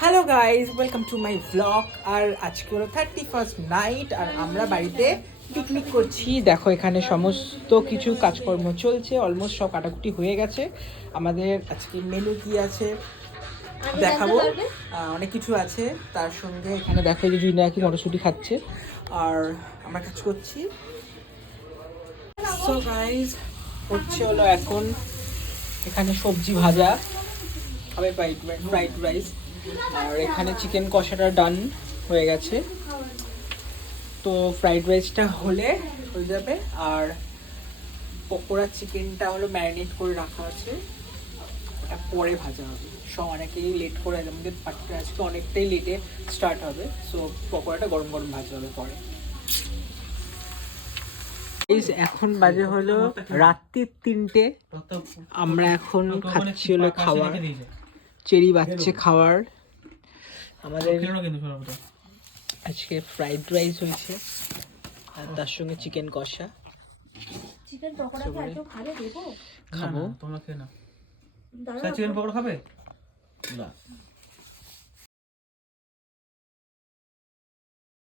Hello guys, welcome to my blog. আর আজকে হলো 31st নাইট আর আমরা বাড়িতে পিকনিক করছি। দেখো এখানে সমস্ত কিছু কাজকর্ম চলছে, অলমোস্ট সব কাটাকুটি হয়ে গেছে। আমাদের আজকে মেনু কি আছে দেখাবো, অনেক কিছু আছে। তার সঙ্গে এখানে দেখো যে জুইনা কি মটরশুঁটি খাচ্ছে আর আমরা কাজ করছি। সো গাইজ হচ্ছে হলো এখন এখানে সবজি ভাজা হবে, ফ্রাইড রাইস, আর এখানে চিকেন কষাটা ডান হয়ে গেছে। তো ফ্রাইড রাইসটা হয়ে যাবে, আর পকোড়া চিকেনটা হলো ম্যারিনেট করে রাখা আছে, ওটা পরে ভাজা হবে। সব অনেকেই লেট করে, আমাদের পার্টিটা আজকে অনেকটাই লেটে স্টার্ট হবে, সো পকোড়াটা গরম গরম ভাজা হবে পরে। এখন বাজে হলো রাত্রির 3টে, আমরা এখন খাচ্ছি হলো খাবার, চেরি বাচ্চে খাবার। আমাদের আজকে ফ্রাইড রাইস হয়েছে আর তার সঙ্গে চিকেন কষা। চিকেন পকোড়া কি আর কেউ খাবে? দেবো? খাবো। তোমরা খেয়ে নাও। দাদা চিকেন পকোড়া খাবে? না।